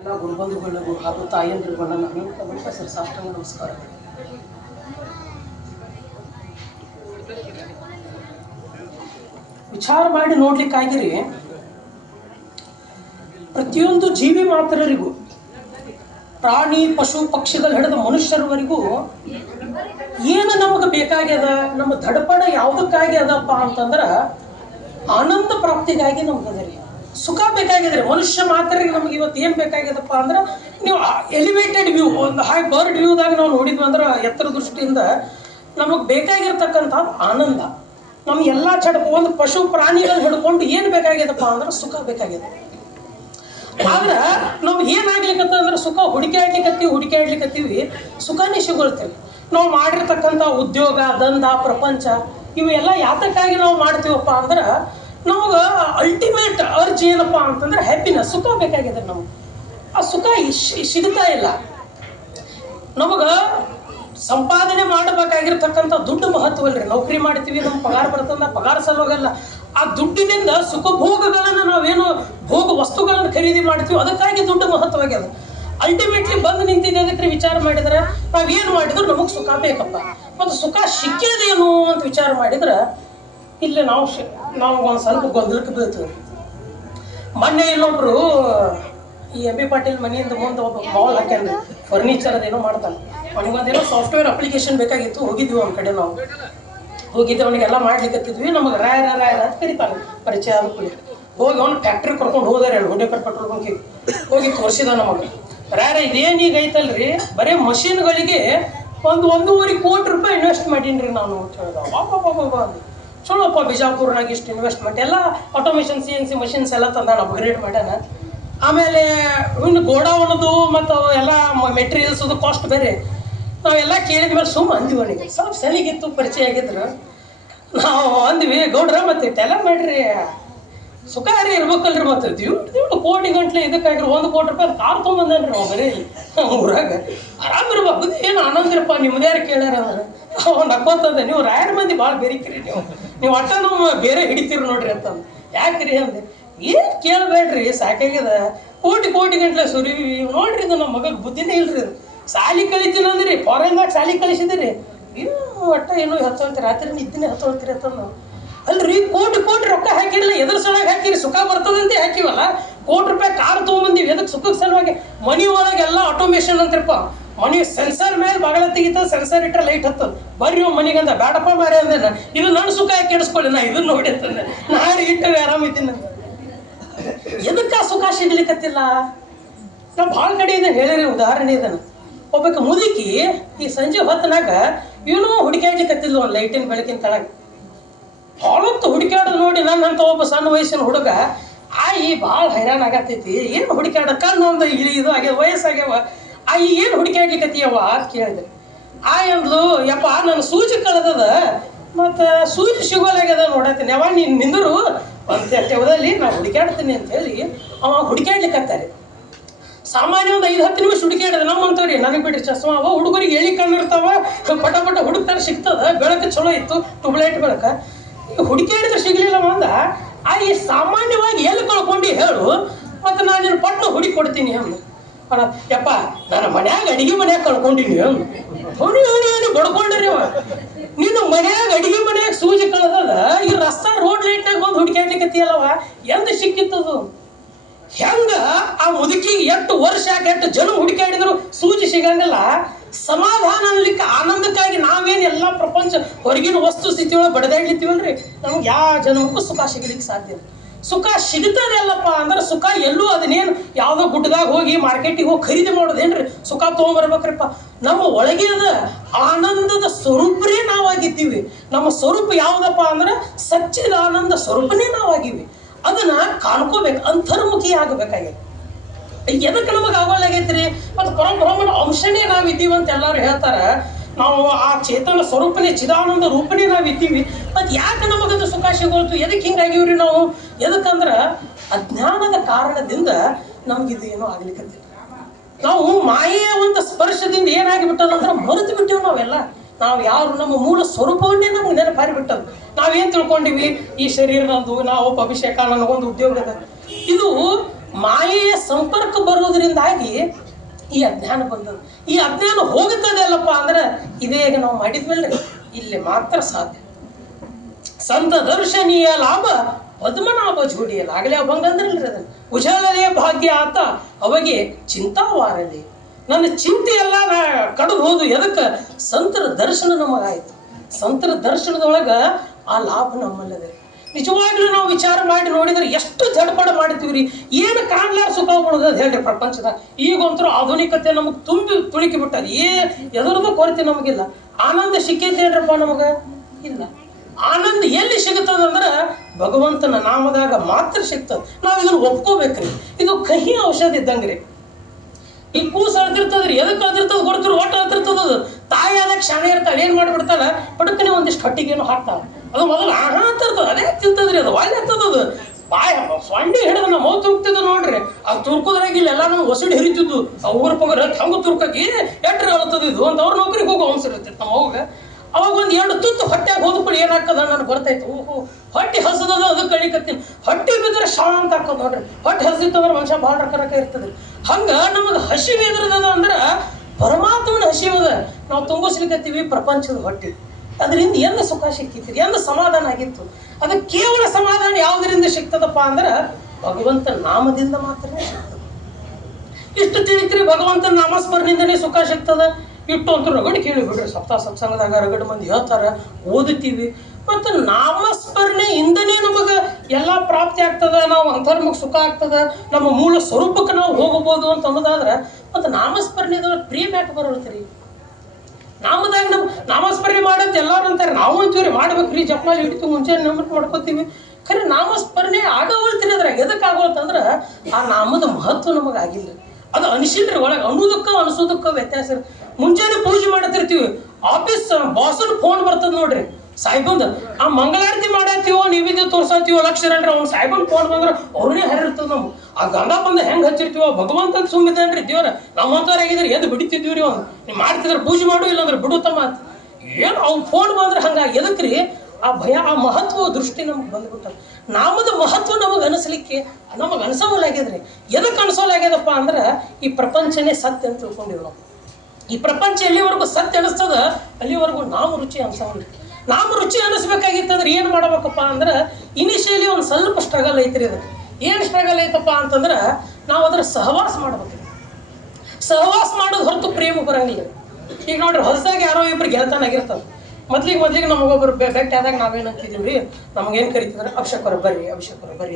ಎಲ್ಲ ಗುರುಬಂಧುಗಳಿಗೂ ಹಾಗೂ ತಾಯಂದಿರುಗಳ ನಾನು ಸರ್ ಸಾಷ್ಟಾಂಗ ನಮಸ್ಕಾರ. ವಿಚಾರ ಮಾಡಿ ನೋಡ್ಲಿಕ್ಕಾಗಿರಿ ಪ್ರತಿಯೊಂದು ಜೀವಿ ಮಾತ್ರರಿಗೂ, ಪ್ರಾಣಿ ಪಶು ಪಕ್ಷಿಗಳು ಹಿಡಿದ ಮನುಷ್ಯರವರೆಗೂ ಏನು ನಮಗೆ ಬೇಕಾಗ್ಯದ, ನಮ್ಮ ದಡಪಡ ಯಾವುದಕ್ಕಾಗಿ ಅದಪ್ಪ ಅಂತಂದ್ರೆ ಆನಂದ ಪ್ರಾಪ್ತಿಗಾಗಿ ನಮ್ಗೆ ಅದರಿ ಸುಖ ಬೇಕಾಗಿದ್ರಿ. ಮನುಷ್ಯ ಮಾತ್ರ ನಮ್ಗೆ ಇವತ್ತು ಏನು ಬೇಕಾಗ್ಯದಪ್ಪ ಅಂದ್ರೆ, ನೀವು ಎಲಿವೇಟೆಡ್ ವ್ಯೂ, ಒಂದು ಹೈ ಬರ್ಡ್ ವ್ಯೂದಾಗ ನಾವು ನೋಡಿದ್ವಿ ಅಂದ್ರೆ ಎತ್ತರ ದೃಷ್ಟಿಯಿಂದ ನಮಗೆ ಬೇಕಾಗಿರ್ತಕ್ಕಂಥ ಆನಂದ. ನಮ್ಗೆ ಎಲ್ಲ ಒಂದು ಪಶು ಪ್ರಾಣಿಗಳು ಹಿಡ್ಕೊಂಡು ಏನು ಬೇಕಾಗ್ಯದಪ್ಪ ಅಂದ್ರೆ ಸುಖ ಬೇಕಾಗ್ಯದ. ಆದ್ರೆ ನಾವು ಏನಾಗ್ಲಿಕ್ಕತ್ತ ಅಂದ್ರೆ ಸುಖ ಹುಡುಕಾಡ್ಲಿಕ್ಕತ್ತೀವಿ, ಸುಖನೇ ಸಿಗೊಳ್ತೀವಿ. ನಾವು ಮಾಡಿರ್ತಕ್ಕಂಥ ಉದ್ಯೋಗ ದಂಧ ಪ್ರಪಂಚ ಇವೆಲ್ಲ ಯಾತಕ್ಕಾಗಿ ನಾವು ಮಾಡ್ತೀವಪ್ಪ ಅಂದ್ರೆ, ನಮಗೆ ಅಲ್ಟಿಮೇಟ್ ಅರ್ಜ್ ಏನಪ್ಪ ಅಂತಂದ್ರೆ ಹ್ಯಾಪಿನೆಸ್, ಸುಖ ಬೇಕಾಗಿದೆ. ನಮಗೆ ಆ ಸುಖ ಸಿಗ್ತಾ ಇಲ್ಲ. ನಮಗೆ ಸಂಪಾದನೆ ಮಾಡಬೇಕಾಗಿರ್ತಕ್ಕಂಥ ದುಡ್ಡು ಮಹತ್ವಲ್ರಿ. ನೌಕರಿ ಮಾಡ್ತೀವಿ, ನಮ್ಮ ಪಗಾರ ಬರ್ತಂದ, ಪಗಾರ ಸಲುವಾಗಲ್ಲ. ಆ ದುಡ್ಡಿನಿಂದ ಸುಖ ಭೋಗಗಳನ್ನು ನಾವೇನು ಭೋಗ ವಸ್ತುಗಳನ್ನು ಖರೀದಿ ಮಾಡ್ತೀವಿ, ಅದಕ್ಕಾಗಿ ದುಡ್ಡು ಮಹತ್ವಾಗ್ಯದ. ಅಲ್ಟಿಮೇಟ್ಲಿ ಬಂದು ನಿಂತಿದೆ. ಅದಕ್ಕೆ ವಿಚಾರ ಮಾಡಿದ್ರೆ ನಾವೇನು ಮಾಡಿದ್ರು ನಮಗೆ ಸುಖ ಬೇಕಪ್ಪ, ಮತ್ತು ಸುಖ ಸಿಕ್ಕಿದೇನು ಅಂತ ವಿಚಾರ ಮಾಡಿದ್ರೆ ಇಲ್ಲಿ ನಾವು ಒಂದು ಸ್ವಲ್ಪ ಗೊಂದಲಕ್ಕೆ ಬೀಳ್ತೀವಿ. ಮೊನ್ನೆ ಇಲ್ಲೊಬ್ರು ಈ ಎಂ ಬಿ ಪಾಟೀಲ್ ಮನೆಯಿಂದ ಮುಂದೆ ಒಬ್ಬ ಮಾಲ್ ಹಾಕ್ಯಾನ್ರಿ, ಫರ್ನಿಚರ್ ಅದೇನೋ ಮಾಡ್ತಾನೆ. ಅವನಿಗೊಂದೇನೋ ಸಾಫ್ಟ್ವೇರ್ ಅಪ್ಲಿಕೇಶನ್ ಬೇಕಾಗಿತ್ತು. ಹೋಗಿದ್ವಿ ಅವ್ನ ಕಡೆ, ನಾವು ಹೋಗಿದ್ದೆ, ಅವನಿಗೆಲ್ಲ ಮಾಡ್ಲಿಕ್ಕತ್ತಿದ್ವಿ. ನಮಗೆ ರಾಯರ ಅಂತ ಕರಿತಾನೆ, ಪರಿಚಯ ಆದ ಕೂಡಿ ಹೋಗಿ ಅವ್ನು ಫ್ಯಾಕ್ಟ್ರಿ ಕರ್ಕೊಂಡು ಹೋದಾರೆ, ಹುಂಡೇಪೇಟೆ ಪೆಟ್ರೋಲ್ ಬಂಕಿಗೆ ಹೋಗಿ ತೋರಿಸಿದ ನಮಗೆ. ರಾಯರ ಇದೇನೀಗ ಐತಲ್ರಿ, ಬರೀ ಮಷೀನ್ಗಳಿಗೆ 1.5 ಕೋಟಿ ರೂಪಾಯಿ ಇನ್ವೆಸ್ಟ್ ಮಾಡೀನಿ ನಾನು ಅಂತ ಹೇಳಿದ. ಬಾಬಾ ಚಲೋಪ್ಪ, ಬಿಜಾಪುರ್ನಾಗ ಇಷ್ಟು ಇನ್ವೆಸ್ಟ್ಮೆಂಟ್, ಎಲ್ಲ ಆಟೋಮೇಷನ್ CNC ಮಷಿನ್ಸ್ ಎಲ್ಲ ತಂದಾನ, ಅಪ್ಗ್ರೇಡ್ ಮಾಡ್ಯಾನ. ಆಮೇಲೆ ಇನ್ನು ಗೋಡೌನದು ಮತ್ತು ಎಲ್ಲ ಮೆಟೀರಿಯಲ್ಸದು ಕಾಸ್ಟ್ ಬೇರೆ. ನಾವೆಲ್ಲ ಕೇಳಿದ ಮೇಲೆ ಸುಮ್ಮ ಅಂದ್ವಿ. ಅವನಿಗೆ ಸ್ವಲ್ಪ ಸಲಿಗಿತ್ತು, ಪರಿಚಯ ಆಗಿದ್ರು. ನಾವು ಅಂದ್ವಿ, ಗೌಡ್ರ ಮತ್ತೆ ಇಟ್ಟೆಲ್ಲ ಮಾಡ್ರಿ, ಸುಖ ಯಾರೇ ಇರ್ಬೇಕಲ್ರಿ, ಮತ್ತೆ ದಿವ್ಡು ಕೋಟಿ ಗಂಟ್ಲೆ ಇದಕ್ಕಾಗ್ರಿ 1 ಕೋಟಿ ರೂಪಾಯಿ ಕಾರ್ ತೊಗೊಂಬಂದನ್ರಿ ನಾವು ಬರೀ ಊರಾಗ. ಆರಾಮಿರ್ಬೇಕು, ಏನು ಆನಂದ್ರಪ್ಪ, ನಿಮ್ದು ಯಾರು ಕೇಳ್ಯಾರ ಅಂದ್ರೆ ಅವ್ನು ನಕ್ಕೋತಂದೆ, ನೀವು ರಾಯರ ಮಂದಿ ಭಾಳ ಬೇರಿಕ್ರಿ, ನೀವು ಅಟ್ಟ ನಾವು ಬೇರೆ ಹಿಡಿತೀರಿ ನೋಡ್ರಿ ಅಂತಂದು. ಯಾಕ್ರಿ ಅಂದೆ, ಏನು ಕೇಳಬೇಡ್ರಿ, ಸಾಕಾಗ್ಯದ, ಕೋಟಿ ಗಂಟ್ಲೆ ಸುರಿ ನೋಡ್ರಿ, ಇದು ನಮ್ಮ ಮಗಗೆ ಬುದ್ಧಿನೇ ಇಲ್ರಿ. ಇದು ಸಾಲಿ ಕಲಿತೀನಿ ಅಂದ್ರಿ, ಫಾರಿನ್ದಾಗ ಸಾಲಿ ಕಲಿಸಿದಿರಿ, ಏನು ಒಟ್ಟ ಏನೋ ಹತ್ತೊಳ್ತೀರಿ, ರಾತ್ರಿ ನಿದ್ದಿನೇ ಹತ್ತೊಳ್ತೀರಿ ಅಂತಂದು. ಅಲ್ರಿ, ಕೋಟಿ ರೊಕ್ಕ ಹಾಕಿರಲಿಲ್ಲ, ಎದ್ರ ಸಲುವಾಗಿ ಹಾಕಿರಿ, ಸುಖ ಬರ್ತದಂತೆ ಹಾಕಿವಲ್ಲ. ಕೋಟಿ ರೂಪಾಯಿ ಕಾರ್ ತೊಗೊಂಬಂದಿವಿ, ಎದಕ್ಕೆ ಸುಖಕ್ಕೆ ಸಲುವಾಗಿ. ಮನಿ ಒಳಗೆಲ್ಲ ಆಟೋಮೇಷನ್ ಅಂತಿರಪ್ಪ, ಮನಿ ಸೆನ್ಸರ್ ಮೇಲೆ ಬಾಗಲ ತೆಗಿತ, ಸೆನ್ಸರ್ ಇಟ್ಟರೆ ಲೈಟ್ ಹತ್ತದ. ಬರ್ರಿ ಮನಿಗಂದ ಬೇಡಪ್ಪ ಮಾರಿ ಅಂದೆ. ಇದು ನನ್ನ ಸುಖ ಕೆಡಿಸ್ಕೊಳ್ಳಿ, ನಾ ಇದನ್ನ ನೋಡಿ ಅಂತಂದೆ. ನಾಳೆ ಇಟ್ಟರೆ ಆರಾಮಿದ್ದೀನಿ ಅಂತ. ಎದಕ್ಕೆ ಆ ಸುಖ ಸಿಗ್ಲಿಕ್ಕತ್ತಿಲ್ಲ? ನಾವು ಭಾಳ ಕಡೆ ಇದನ್ನು ಹೇಳಿರಿ, ಉದಾಹರಣೆ ಇದನ್ನು. ಒಬ್ಬಕ್ಕೆ ಮುದುಕಿ ಈ ಸಂಜೆ ಹೊತ್ತನಾಗ ಇವನು ಹುಡುಕಾಡ್ಲಿಕ್ಕತ್ತಿಲ್ಲ, ಒಂದು ಲೈಟಿನ ಬೆಳಕಿನ ತಳಗ ಭಾಳತ್ತು ಹುಡುಕಾಡೋದು ನೋಡಿ ನನ್ನಂತ ಒಬ್ಬ ಸಣ್ಣ ವಯಸ್ಸಿನ ಹುಡುಗ ಭಾಳ ಹೈರಾಣ ಆಗತ್ತೈತಿ. ಏನು ಹುಡುಕಾಡ ಕಣ್ಣು ಒಂದು ಇದು ಆಗ್ಯಾವ, ವಯಸ್ಸಾಗ್ಯಾವ, ಏನು ಹುಡುಕಾಡ್ಲಿಕ್ಕತ್ತೀಯವ್ವ ಅಂತ ಕೇಳಿದೆ. ಅಂದ್ಲು, ಯಪ್ಪ ನನ್ನ ಸೂಜಿ ಕಳೆದದ, ಮತ್ತು ಸೂಜಿ ಸಿಗೋಲಾಗ್ಯದ ನೋಡತ್ತೀನಿ, ಯಾವ ನೀನು ನಿಂದರು ಒಂದು ಟೆವದಲ್ಲಿ ನಾವು ಹುಡುಕಾಡ್ತೀನಿ ಅಂತ ಹೇಳಿ ಅವ ಹುಡುಕಾಡ್ಲಿಕ್ಕತ್ತಾರೆ. ಸಾಮಾನ್ಯ ಒಂದು 5-10 ನಿಮಿಷ ಹುಡುಕಾಡಿದೆ. ನಮ್ಮಂತವ್ರಿ ನನಗೆ ಬಿಡ್ರಿ ಚಸ್ಮಾ ಅವ, ಹುಡುಗರಿಗೆ ಎಳಿ ಕಣ್ಣಿರ್ತಾವ, ಪಟ ಹುಡುಕ್ತಾರೆ, ಸಿಗ್ತದ. ಬೆಳಕು ಚಲೋ ಇತ್ತು, ಟ್ಯೂಬ್ಲೈಟ್ ಬೆಳಕು. ಹುಡುಕಾಡಿದ್ರೆ ಸಿಗ್ಲಿಲ್ಲ ಅಂದ. ಸಾಮಾನ್ಯವಾಗಿ ಎಲ್ಲಿ ಕಳ್ಕೊಂಡು ಹೇಳು, ಮತ್ತು ನಾನು ನಿನ್ನ ಪಟ್ನ ಹುಡುಕಿ ಕೊಡ್ತೀನಿ ಅಂದ. ಯಪ್ಪ ನಾನು ಮನ್ಯಾಗ ಅಡಿಗೆ ಮನ್ಯಾಗ ಕಳ್ಕೊಂಡಿನಿ ಅಂದು. ಅವನು ಬಡ್ಕೊಂಡ್ರಿ ಅವ, ನೀನು ಮನ್ಯಾಗ ಅಡಿಗೆ ಮನ್ಯಾಗ ಸೂಜಿ ಕಳೆದದ, ಈ ರಸ್ತಾ ರೋಡ್ ಲೈಟ್ನಾಗ ಬಂದು ಹುಡುಕಾಡ್ಲಿಕ್ಕತ್ತಿಯಲ್ಲವ, ಎಂದು ಸಿಕ್ಕಿತ್ತದು. ಹೆಂಗ ಆ ಮುದುಕಿಗೆ ಎಷ್ಟು ವರ್ಷ ಎಷ್ಟು ಜನ ಹುಡುಕಾಡಿದ್ರು ಸೂಜಿ ಸಿಗಂಗಿಲ್ಲ. ಸಮಾಧಾನ ಅನ್ಲಿಕ್ಕೆ, ಆನಂದಕ್ಕಾಗಿ ನಾವೇನು ಎಲ್ಲ ಪ್ರಪಂಚ ಹೊರಗಿನ ವಸ್ತು ಸ್ಥಿತಿಯೊಳಗೆ ಬಡದಾಡ್ಲಿತ್ತೀವಲ್ರಿ, ನಮ್ಗೆ ಯಾವ ಜನ್ಮಕ್ಕೂ ಸುಖ ಸಿಗ್ಲಿಕ್ಕೆ ಸಾಧ್ಯ ಇಲ್ಲ. ಸುಖ ಸಿಗ್ತದೆ ಅಲ್ಲಪ್ಪ ಅಂದ್ರೆ, ಸುಖ ಎಲ್ಲೂ ಅದನ್ನೇನು ಯಾವುದೋ ಗುಡ್ಡದಾಗ ಹೋಗಿ ಮಾರ್ಕೆಟಿಗೆ ಹೋಗಿ ಖರೀದಿ ಮಾಡೋದೇನ್ರಿ ಸುಖ ತೊಗೊಂಬರ್ಬೇಕ್ರಿಪ್ಪ. ನಮ್ಮ ಒಳಗೆ ಅದ ಆನಂದದ ಸ್ವರೂಪನೇ ನಾವಾಗಿದ್ದೀವಿ. ನಮ್ಮ ಸ್ವರೂಪ ಯಾವುದಪ್ಪ ಅಂದ್ರೆ ಸಚ್ಚಿದ ಆನಂದ ಸ್ವರೂಪನೇ ನಾವಾಗಿವಿ. ಅದನ್ನ ಕಾಣ್ಕೋಬೇಕು, ಅಂತರ್ಮುಖಿ ಆಗಬೇಕಾಗಿದೆ. ಎದಕ್ಕೆ ನಮಗೆ ಆಗೋಲ್ಲಾಗೈತ್ರಿ? ಮತ್ತು ಪರಬ್ರಹ್ಮಣ ಅಂಶನೇ ನಾವಿದ್ದೀವಿ ಅಂತ ಎಲ್ಲರೂ ಹೇಳ್ತಾರೆ. ನಾವು ಆ ಚೇತನ ಸ್ವರೂಪನೇ, ಚಿದಾನಂದ ರೂಪನೇ ನಾವಿದ್ದೀವಿ. ಮತ್ತು ಯಾಕೆ ನಮಗದು ಸುಖ ಸಿಗೋಲ್ತು? ಎದಕ್ಕೆ ಹಿಂಗಾಗಿವ್ರಿ ನಾವು? ಎದಕ್ಕಂದ್ರೆ ಅಜ್ಞಾನದ ಕಾರಣದಿಂದ ನಮಗಿದು ಏನೋ ಆಗ್ಲಿಕ್ಕಂತಿಲ್ಲ. ನಾವು ಮಾಯೆಯ ಒಂದು ಸ್ಪರ್ಶದಿಂದ ಏನಾಗಿಬಿಟ್ಟದಂದ್ರೆ ಮರೆತು ಬಿಟ್ಟಿವಿ ನಾವೆಲ್ಲ. ನಾವು ಯಾರು ನಮ್ಮ ಮೂಲ ಸ್ವರೂಪವನ್ನೇ ನಮ್ಗೆ ನೆನಪಾರಿ ಬಿಟ್ಟದ್ದು. ನಾವೇನು ತಿಳ್ಕೊಂಡಿವಿ, ಈ ಶರೀರ ನಂದು, ನಾವು ಅಭಿಷೇಕ, ನನಗೊಂದು ಉದ್ಯೋಗದ, ಇದು ಮಾಯೆಯ ಸಂಪರ್ಕ ಬರೋದ್ರಿಂದಾಗಿ ಈ ಅಜ್ಞಾನ ಬಂದದ್ದು. ಈ ಅಜ್ಞಾನ ಹೋಗುತ್ತದೆ ಅಲ್ಲಪ್ಪ ಅಂದ್ರೆ ಇದೇ ಈಗ ನಾವು ಮಾಡಿದ್ವಲ್ರಿ, ಇಲ್ಲಿ ಮಾತ್ರ ಸಾಧ್ಯ. ಸಂತ ದರ್ಶನೀಯ ಲಾಭ ಪದ್ಮನಾಭ ಜೋಡಿಯಲ್ಲಿ ಆಗಲೇ ಅಭಂಗ ಅಂದ್ರಲ್ರಿ ಅದನ್ನು. ಉಜಾಲಲೆಯ ಭಾಗ್ಯ ಆತ ಅವಾಗೆ ಚಿಂತಾವಾರಲಿ. ನನ್ನ ಚಿಂತೆ ಎಲ್ಲ ಕಡಿದು ಹೋದು ಎದಕ್ಕೆ? ಸಂತರ ದರ್ಶನ ನಮಗಾಯ್ತು. ಸಂತರ ದರ್ಶನದೊಳಗೆ ಆ ಲಾಭ ನಮ್ಮಲ್ಲದೆ. ನಿಜವಾಗ್ಲೂ ನಾವು ವಿಚಾರ ಮಾಡಿ ನೋಡಿದ್ರೆ ಎಷ್ಟು ಜಡಪಡ ಮಾಡ್ತೀವಿ ರೀ. ಏನು ಕಾಣ್ಲಾರ ಸುಖ ಉಳಿದದ ಹೇಳ್ರಿ ಪ್ರಪಂಚದಾಗ. ಈಗಂತರೂ ಆಧುನಿಕತೆ ನಮಗೆ ತುಂಬಿ ತುಳುಕಿ ಬಿಟ್ಟದ. ಎದರದ್ದು ಕೊರತೆ ನಮಗಿಲ್ಲ. ಆನಂದ ಸಿಕ್ಕೈತೆ ಹೇಳ್ರಪ್ಪ ನಮಗೆ? ಇಲ್ಲ. ಆನಂದ ಎಲ್ಲಿ ಸಿಗುತ್ತದಂದ್ರೆ ಭಗವಂತನ ನಾಮದಾಗ ಮಾತ್ರ ಸಿಗ್ತದೆ. ನಾವು ಇದನ್ನು ಒಪ್ಕೋಬೇಕ್ರಿ. ಇದು ಕಹಿ ಔಷಧ ಇದ್ದಂಗ್ರಿ. ಈ ಕೂಸು ಅಳ್ತಿರ್ತದ್ರಿ, ಎದಕ್ಕೆ ಅಳ್ತಿರ್ತದ ಕೊಡ್ತಿರು, ಒಟ್ಟು ಅಳ್ತಿರ್ತದ. ತಾಯಿ ಆದಾಗ ಶಾಣೆ ಇರ್ತಾಳೆ, ಏನು ಮಾಡಿಬಿಡ್ತಾಳ, ಪಡಕ್ಕನೆ ಒಂದಿಷ್ಟು ಹೊಟ್ಟಿಗೇನು ಹಾಕ್ತಾಳೆ. ಅದು ಮೊದಲು ಆಹಾ ಅಂತಿರ್ತದೆ, ಅದೇ ತಿಂತದ್ರಿ. ಅದು ಒಳ್ಳೆ ಆಗ್ತದದು. ಬಾಯ ಸೊಂಡಿ ಹಿಡಿದು ನಮ್ಮ ಮೌತ್ ತುರ್ಕ್ತಿದ್ದು ನೋಡ್ರಿ. ಅದು ತುರ್ಕೋದ್ರಾಗಿಲ್ಲ ಎಲ್ಲ ನಮ್ಗೆ ಹೊಸಡಿ ಹರಿತಿದ್ದು. ಆ ಊರ ಪಗರ ಹಂಗೆ ತುರ್ಕಿ ಎಟ್ರಿ ಅಳ್ತದಿದ್ದು ಅಂತ ಅವ್ರ ನೌಕರಿಗೆ ಹೋಗೋ ಅನ್ಸಿರ್ತೈತೆ ನಮ್ಮ ಅವಾಗ. ಅವಾಗ ಒಂದು 2 ತುತ್ತು ಹೊಟ್ಟೆಗೆ ಹೋದ್ಕೊಳ್ಳಿ ಏನಾಗ್ತದ ನನಗೆ ಗೊತ್ತಾಯ್ತು. ಓಹೋ ಹೊಟ್ಟೆ ಹಸದ ಅದು ಕಳಿಕತ್ತೀನಿ. ಹೊಟ್ಟೆ ಬಿದ್ದರೆ ಶಾಂತ ಹಾಕೋದು ನೋಡ್ರಿ. ಹೊಟ್ಟೆ ಹಸಿತ್ತಂದ್ರೆ ಮನುಷ್ಯ ಭಾಳ ರೊಕ್ಕ ಇರ್ತದ್ರಿ. ಹಂಗೆ ನಮಗೆ ಹಸಿವು ಎದ್ರದ ಅಂದ್ರೆ ಪರಮಾತ್ಮನ ಹಸಿವದ ನಾವು ತುಂಬಿಸ್ಲಿಕ್ಕತ್ತೀವಿ ಪ್ರಪಂಚದ ಹೊಟ್ಟೆ. ಅದರಿಂದ ಎಂದು ಸುಖ ಸಿಕ್ಕಿತ್ತು, ಎಂದು ಸಮಾಧಾನ ಆಗಿತ್ತು. ಅದು ಕೇವಲ ಸಮಾಧಾನ ಯಾವುದರಿಂದ ಸಿಗ್ತದಪ್ಪ ಅಂದ್ರೆ ಭಗವಂತನ ನಾಮದಿಂದ ಮಾತ್ರ ಸಿಗ್ತದೆ. ಇಷ್ಟು ತಿಳಿತ್ರಿ, ಭಗವಂತನ ನಾಮಸ್ಮರಣೆಯಿಂದನೇ ಸುಖ ಸಿಗ್ತದ. ಇಟ್ಟು ಅಂತೂ ರಗಡ್ ಕೇಳಿ ಬಿಡ್ರಿ. ಸಪ್ತಾಹ ಸತ್ಸಂಗದಾಗ ರಗಡ್ ಮಂದಿ ಹೇಳ್ತಾರೆ, ಓದುತ್ತೀವಿ. ಮತ್ತು ನಾಮಸ್ಮರಣೆಯಿಂದನೇ ನಮಗೆ ಎಲ್ಲ ಪ್ರಾಪ್ತಿ ಆಗ್ತದೆ. ನಾವು ಅಂತರ್ಮುಖ ಸುಖ ಆಗ್ತದೆ. ನಮ್ಮ ಮೂಲ ಸ್ವರೂಪಕ್ಕೆ ನಾವು ಹೋಗಬಹುದು ಅಂತ ಅನ್ನೋದಾದ್ರೆ ಮತ್ತು ನಾಮಸ್ಮರಣೆದೊಳಗೆ ಪ್ರೇಮ ಯಾಕೆ ಬರೋಳ್ತೀರಿ? ನಾಮದಾಗ ನಾಮಸ್ಮರಣೆ ಮಾಡಂತ ಎಲ್ಲರೂ ಅಂತಾರೆ. ನಾವು ಅಂತೀವ್ರಿ ಮಾಡ್ಬೇಕ್ರಿ, ಜಪ್ಮಾಲಿ ಇಡ್ತೀವಿ, ಮುಂಚೆ ನಂಬಿಕೆ ಮಾಡ್ಕೋತೀವಿ. ಖರೆ ನಾಮಸ್ಮರಣೆ ಆಗೋಳ್ತೀರಿ. ಅದ್ರಾಗ ಎದಕ್ಕೆ ಆಗೋಳ್ತಂದ್ರೆ ಆ ನಾಮದ ಮಹತ್ವ ನಮಗಾಗಿಲ್ಲ. ಅದು ಅನಿಸಿಲ್ರಿ ಒಳಗೆ. ಅನ್ನೋದಕ್ಕೆ ಅನಿಸೋದಕ್ಕೆ ವ್ಯತ್ಯಾಸ. ಮುಂಜಾನೆ ಪೂಜೆ ಮಾಡತ್ತಿರ್ತೀವಿ, ಆಫೀಸ್ ಬಾಸನ್ ಫೋನ್ ಬರ್ತದೆ ನೋಡ್ರಿ, ಸಾಹೇಬಂದ ಆ ಮಂಗಳಾರತಿ ಮಾಡತ್ತೀವೋ ನೈವೇದ್ಯ ತೋರ್ಸತ್ತೀವೋ ಲಕ್ಷ ಇರಲ್ರಿ. ಅವ್ನು ಸಾಹೇಬನ್ ಫೋನ್ ಬಂದ್ರೆ ಅವ್ರನ್ನೇ ಹರಿರ್ತದೆ. ನಾವು ಆ ಗಂಗಾ ಬಂದ ಹೆಂಗೆ ಹಚ್ಚಿರ್ತೀವೋ ಭಗವಂತ ಅಂತ ಸುಮ್ಮಿದ್ದಾನ್ರಿ ದೇವ್ರ. ನಮ್ಮಂತವ್ರಾಗಿದ್ರೆ ಎದ್ದು ಬಿಡಿತಿದ್ವಿ ರೀ. ಅವ್ನು ನೀವು ಮಾಡ್ತಿದ್ರೆ ಪೂಜೆ ಮಾಡು, ಇಲ್ಲಾಂದ್ರೆ ಬಿಡುತ್ತ ಮಾತು. ಏನು ಅವ್ನು ಫೋನ್ ಬಂದ್ರೆ ಹಂಗಾಗಿ ಎದಕ್ರಿ? ಆ ಭಯ, ಆ ಮಹತ್ವ ದೃಷ್ಟಿ ನಮ್ಗೆ ಬಂದ್ಬಿಟ್ಟದ. ನಾಮದ ಮಹತ್ವ ನಮಗೆ ಅನಿಸ್ಲಿಕ್ಕೆ ನಮಗೆ ಅನ್ಸೋಲಾಗ್ಯದ್ರಿ. ಎದಕ್ಕೆ ಅನ್ಸೋಲಾಗ್ಯದಪ್ಪ ಅಂದ್ರೆ ಈ ಪ್ರಪಂಚನೇ ಸತ್ಯ ಅಂತ ತಿಳ್ಕೊಂಡಿವಿ ನಾವು. ಈ ಪ್ರಪಂಚ ಎಲ್ಲಿವರೆಗೂ ಸತ್ಯ ಅನಿಸ್ತದ ಅಲ್ಲಿವರೆಗೂ ನಾಮ ರುಚಿ ಅನ್ಸೋಲ್ಲ. ನಾಮ ರುಚಿ ಅನಿಸ್ಬೇಕಾಗಿತ್ತಂದ್ರೆ ಏನು ಮಾಡಬೇಕಪ್ಪ ಅಂದ್ರೆ ಇನಿಷಿಯಲಿ ಒಂದು ಸ್ವಲ್ಪ ಸ್ಟ್ರಗಲ್ ಐತ್ರಿ. ಅದಕ್ಕೆ ಏನು ಸ್ಟ್ರಗಲ್ ಐತಪ್ಪ ಅಂತಂದ್ರೆ ನಾವು ಅದರ ಸಹವಾಸ ಮಾಡ್ಬೇಕು. ಸಹವಾಸ ಮಾಡೋದು ಹೊರತು ಪ್ರೇಮ ಬರಂಗಿಲ್ಲ. ಈಗ ನೋಡ್ರಿ, ಹೊಸದಾಗಿ ಯಾರೋ ಇಬ್ಬರು ಗೆಳತನಾಗಿರ್ತಾವೆ. ಮೊದ್ಲಿಗೆ ನಮಗೊಬ್ಬರು ಬೆಟ್ಟ ಆದಾಗ ನಾವೇನಂತಿದ್ದೀವಿ ರೀ, ನಮಗೇನು ಕರಿತಿದ್ರೆ ಅಭಿಷೇಕರ ಬರ್ರಿ